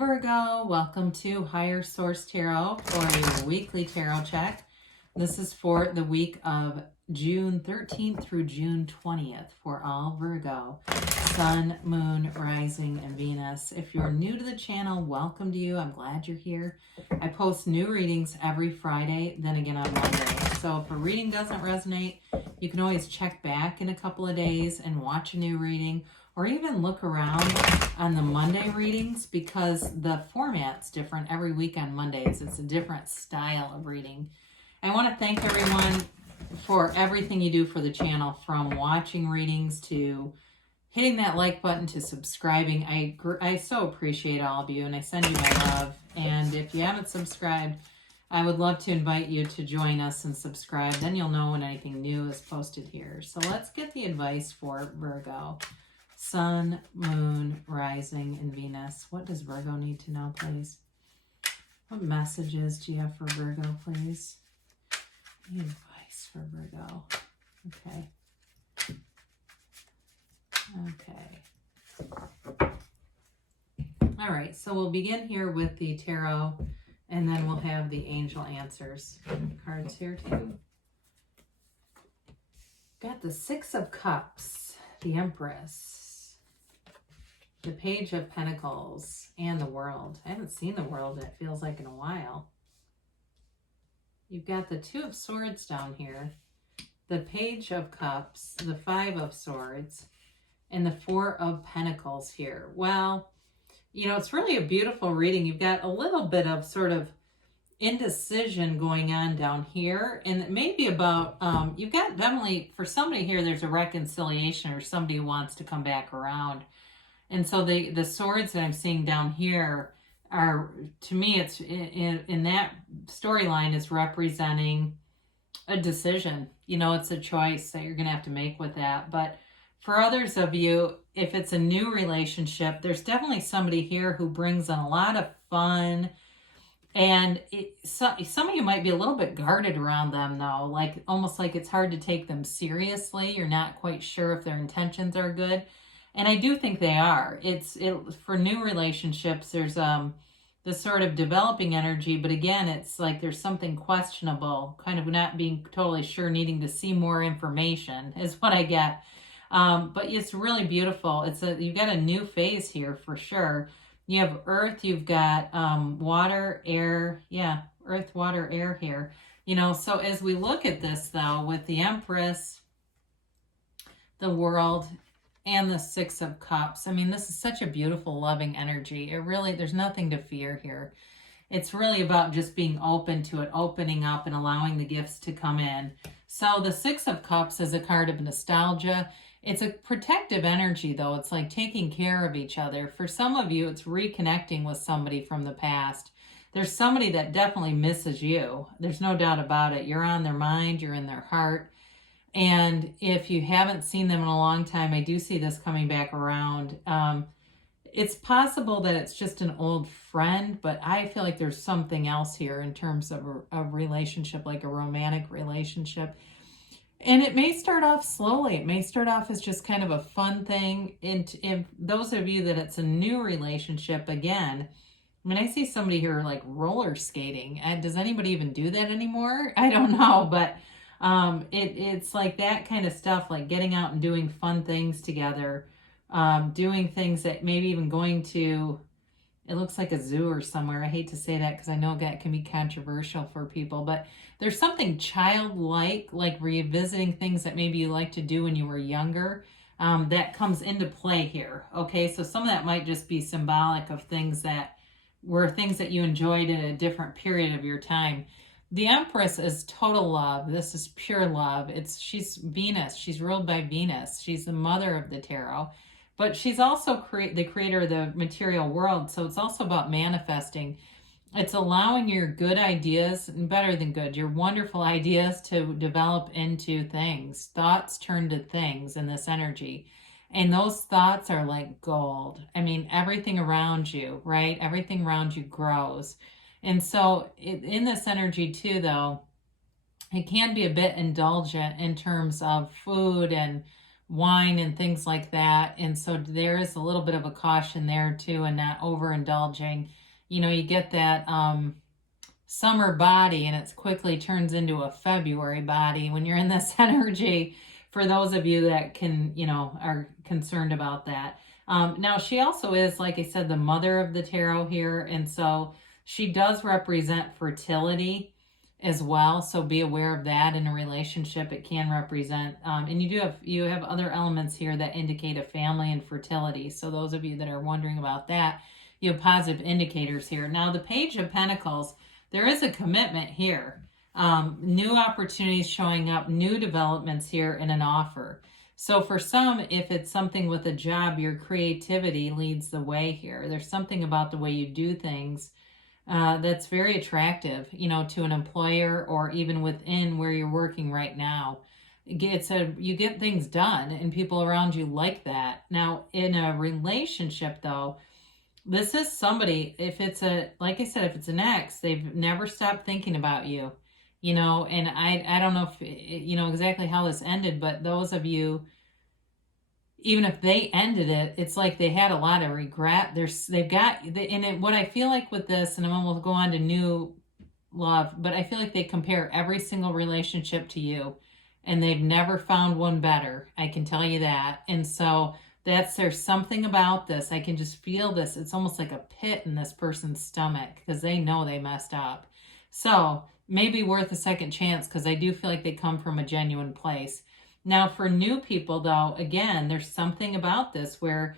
Virgo, welcome to Higher Source Tarot for your weekly tarot check. This is for the week of June 13th through June 20th for all Virgo, Sun, Moon, Rising, and Venus. If you're new to the channel, welcome to you. I'm glad you're here. I post new readings every Friday, then again on Monday. So if a reading doesn't resonate, you can always check back in a couple of days and watch a new reading, or even look around on the Monday readings because the format's different every week on Mondays. It's a different style of reading. I want to thank everyone for everything you do for the channel, from watching readings to hitting that like button to subscribing. I so appreciate all of you, and I send you my love. And if you haven't subscribed, I would love to invite you to join us and subscribe. Then you'll know when anything new is posted here. So let's get the advice for Virgo. Sun, Moon, Rising, and Venus. What does Virgo need to know, please? What messages do you have for Virgo, please? Any advice for Virgo? Okay. All right, so we'll begin here with the tarot, and then we'll have the angel answers. Cards here, too. Got the Six of Cups, the Empress, the Page of Pentacles, and the World. I haven't seen the World, it feels like, in a while. You've got the Two of Swords down here, the Page of Cups, the Five of Swords, and the Four of Pentacles here. Well, you know, it's really a beautiful reading. You've got a little bit of sort of indecision going on down here, and it may be about, you've got definitely, for somebody here, there's a reconciliation, or somebody who wants to come back around. And so the swords that I'm seeing down here are, to me, it's in that storyline is representing a decision. You know, it's a choice that you're going to have to make with that. But for others of you, if it's a new relationship, there's definitely somebody here who brings in a lot of fun. And some of you might be a little bit guarded around them, though, like almost like it's hard to take them seriously. You're not quite sure if their intentions are good. And I do think they are. For new relationships, there's this sort of developing energy, but again, it's like there's something questionable, kind of not being totally sure, needing to see more information is what I get. But it's really beautiful. You've got a new phase here for sure. You have earth, you've got water, air. Yeah, earth, water, air here. You know, so as we look at this, though, with the Empress, the World, and the Six of Cups, I mean, this is such a beautiful, loving energy. It really, there's nothing to fear here. It's really about just being open to it, opening up and allowing the gifts to come in. So the Six of Cups is a card of nostalgia. It's a protective energy, though. It's like taking care of each other. For some of you, it's reconnecting with somebody from the past. There's somebody that definitely misses you. There's no doubt about it. You're on their mind. You're in their heart. And if you haven't seen them in a long time, I do see this coming back around. It's possible that it's just an old friend, but I feel like there's something else here in terms of a relationship, like a romantic relationship. And it may start off slowly. It may start off as just kind of a fun thing. And if those of you that it's a new relationship, again, I mean, I see somebody here like roller skating. Does anybody even do that anymore? I don't know, but it's like that kind of stuff, like getting out and doing fun things together, doing things that maybe even going to, it looks like a zoo or somewhere. I hate to say that because I know that can be controversial for people, but there's something childlike, like revisiting things that maybe you like to do when you were younger, that comes into play here. Okay, so some of that might just be symbolic of things that were things that you enjoyed in a different period of your time. The Empress is total love. This is pure love. She's Venus. She's ruled by Venus. She's the mother of the tarot. But she's also the creator of the material world. So it's also about manifesting. It's allowing your good ideas, and better than good, your wonderful ideas to develop into things. Thoughts turn to things in this energy. And those thoughts are like gold. I mean, everything around you, right? Everything around you grows. And so in this energy too, though, it can be a bit indulgent in terms of food and wine and things like that. And so there is a little bit of a caution there too, and not overindulging. You know, you get that summer body and it quickly turns into a February body when you're in this energy, for those of you that can, you know, are concerned about that. Now, she also is, like I said, the mother of the tarot here. And so she does represent fertility as well. So be aware of that in a relationship. It can represent, and you have other elements here that indicate a family and fertility. So those of you that are wondering about that, you have positive indicators here. Now, the Page of Pentacles, there is a commitment here. New opportunities showing up, new developments here, and an offer. So for some, if it's something with a job, your creativity leads the way here. There's something about the way you do things that's very attractive, you know, to an employer or even within where you're working right now. You get things done and people around you like that. Now, in a relationship though, this is somebody, if it's like I said, if it's an ex, they've never stopped thinking about you, you know, and I don't know if, you know, exactly how this ended, but those of you, even if they ended it, it's like they had a lot of regret. What I feel like with this, and I'm going to go on to new love, but I feel like they compare every single relationship to you and they've never found one better. I can tell you that. And so there's something about this. I can just feel this. It's almost like a pit in this person's stomach because they know they messed up. So maybe worth a second chance, because I do feel like they come from a genuine place. Now, for new people, though, again, there's something about this where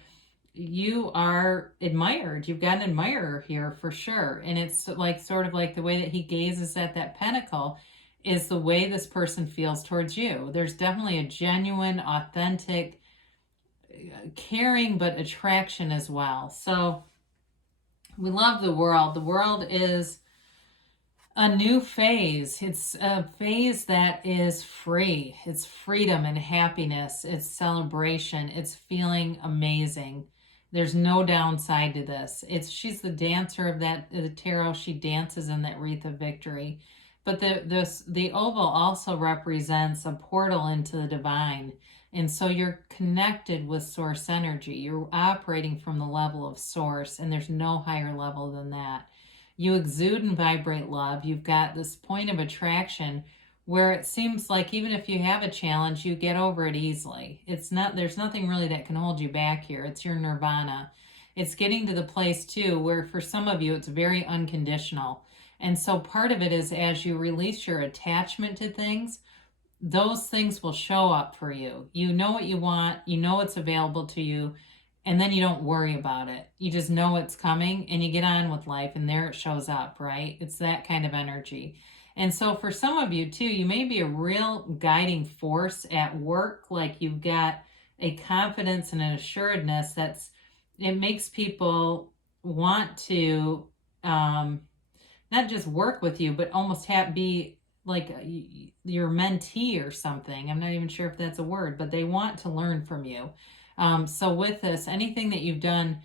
you are admired. You've got an admirer here for sure. And it's like sort of like the way that he gazes at that pentacle is the way this person feels towards you. There's definitely a genuine, authentic, caring, but attraction as well. So we love the world. The world is a new phase. It's a phase that is free. It's freedom and happiness. It's celebration. It's feeling amazing. There's no downside to this. She's the dancer of the tarot. She dances in that wreath of victory. But the oval also represents a portal into the divine. And so you're connected with source energy. You're operating from the level of source, and there's no higher level than that. You exude and vibrate love. You've got this point of attraction where it seems like even if you have a challenge, you get over it easily. There's nothing really that can hold you back here. It's your nirvana. It's getting to the place too where for some of you, it's very unconditional. And so part of it is as you release your attachment to things, those things will show up for you. You know what you want, you know it's available to you, and then you don't worry about it. You just know it's coming and you get on with life, and there it shows up, right? It's that kind of energy. And so for some of you too, you may be a real guiding force at work, like you've got a confidence and an assuredness it makes people want to not just work with you, but almost be like your mentee or something. I'm not even sure if that's a word, but they want to learn from you. So with this, anything that you've done,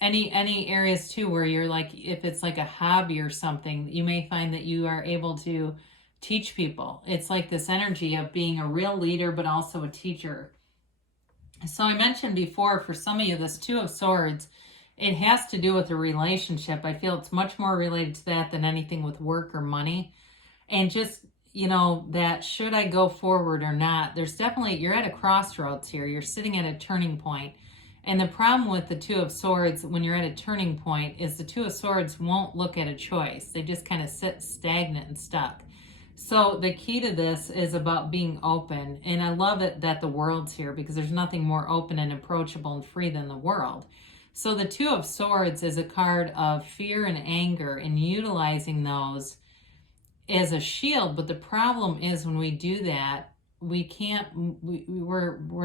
any areas too where you're like, if it's like a hobby or something, you may find that you are able to teach people. It's like this energy of being a real leader, but also a teacher. So I mentioned before, for some of you, this Two of Swords, it has to do with a relationship. I feel it's much more related to that than anything with work or money. And just, you know, that should I go forward or not? There's definitely, you're at a crossroads here. You're sitting at a turning point. And the problem with the Two of Swords when you're at a turning point is the Two of Swords won't look at a choice. They just kind of sit stagnant and stuck. So the key to this is about being open. And I love it that the world's here because there's nothing more open and approachable and free than the world. So the Two of Swords is a card of fear and anger and utilizing those as a shield. But the problem is when we do that, we're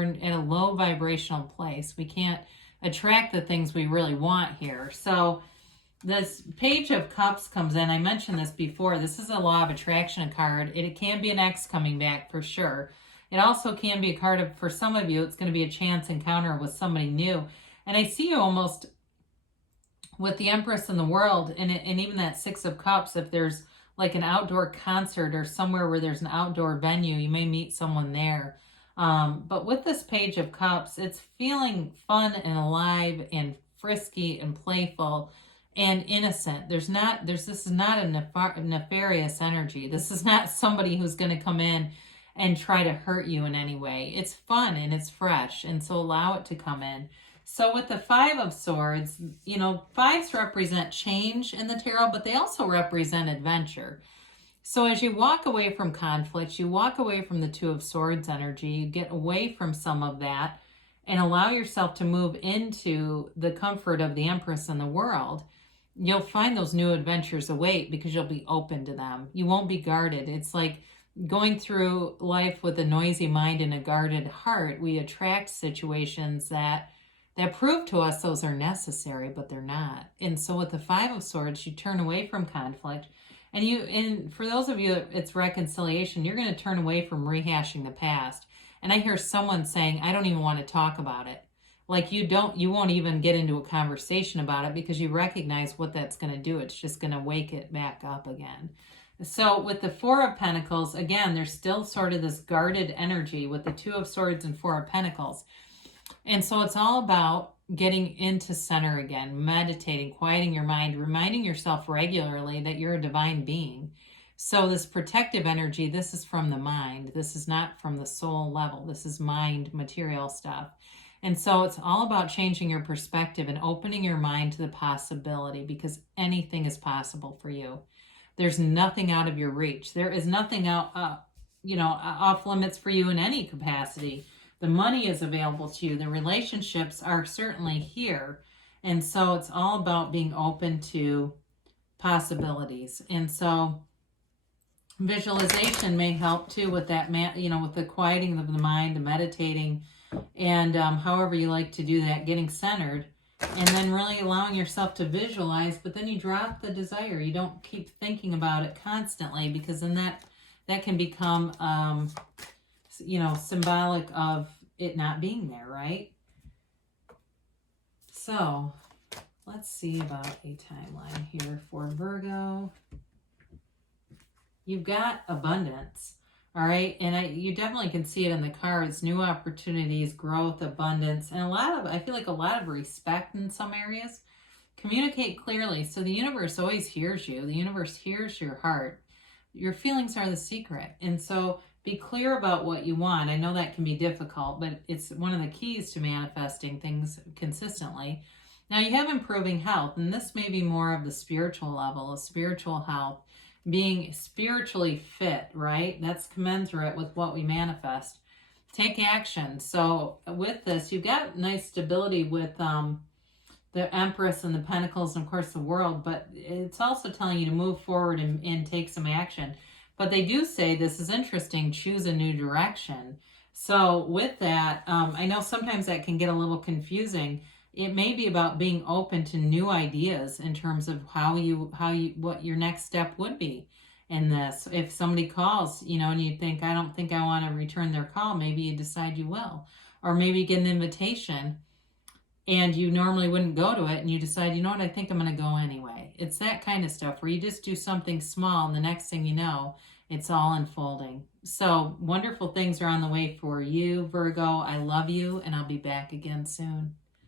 in a low vibrational place. We can't attract the things we really want here. So this Page of Cups comes in. I mentioned this before. This is a law of attraction card. It can be an ex coming back for sure. It also can be a card of, for some of you, it's going to be a chance encounter with somebody new. And I see you almost with the Empress in the World and even that Six of Cups. If there's like an outdoor concert or somewhere where there's an outdoor venue, you may meet someone there. But with this Page of Cups, it's feeling fun and alive and frisky and playful and innocent. This is not a nefarious energy. This is not somebody who's going to come in and try to hurt you in any way. It's fun and it's fresh, and so allow it to come in. So with the Five of Swords, you know, fives represent change in the tarot, but they also represent adventure. So as you walk away from conflict, you walk away from the Two of Swords energy, you get away from some of that and allow yourself to move into the comfort of the Empress and the world, you'll find those new adventures await because you'll be open to them. You won't be guarded. It's like going through life with a noisy mind and a guarded heart. We attract situations that prove to us those are necessary, but they're not. And so with the Five of Swords, you turn away from conflict. And for those of you, it's reconciliation. You're going to turn away from rehashing the past. And I hear someone saying, I don't even want to talk about it. Like you won't even get into a conversation about it because you recognize what that's going to do. It's just going to wake it back up again. So with the Four of Pentacles, again, there's still sort of this guarded energy with the Two of Swords and Four of Pentacles. And so it's all about getting into center again, meditating, quieting your mind, reminding yourself regularly that you're a divine being. So this protective energy, this is from the mind. This is not from the soul level. This is mind, material stuff. And so it's all about changing your perspective and opening your mind to the possibility, because anything is possible for you. There's nothing out of your reach. There is nothing out, off limits for you in any capacity. The money is available to you. The relationships are certainly here. And so it's all about being open to possibilities. And so visualization may help too with that, with the quieting of the mind, the meditating, and however you like to do that, getting centered. And then really allowing yourself to visualize, but then you drop the desire. You don't keep thinking about it constantly, because then that can become, symbolic of it not being there, right? So let's see about a timeline here for Virgo. You've got abundance, all right? And you definitely can see it in the cards, new opportunities, growth, abundance, and I feel like a lot of respect in some areas. Communicate clearly. So the universe always hears you. The universe hears your heart. Your feelings are the secret. And so be clear about what you want. I know that can be difficult, but it's one of the keys to manifesting things consistently. Now you have improving health, and this may be more of the spiritual level of spiritual health, being spiritually fit, right? That's commensurate with what we manifest. Take action. So with this, you've got nice stability with the Empress and the Pentacles and, of course, the World, but it's also telling you to move forward and take some action. But they do say, this is interesting, choose a new direction. So with that, I know sometimes that can get a little confusing. It may be about being open to new ideas in terms of what your next step would be in this. If somebody calls, and you think, I don't think I want to return their call, maybe you decide you will. Or maybe you get an invitation and you normally wouldn't go to it, and you decide, you know what, I think I'm going to go anyway. It's that kind of stuff where you just do something small, and the next thing you know, it's all unfolding. So wonderful things are on the way for you, Virgo. I love you, and I'll be back again soon.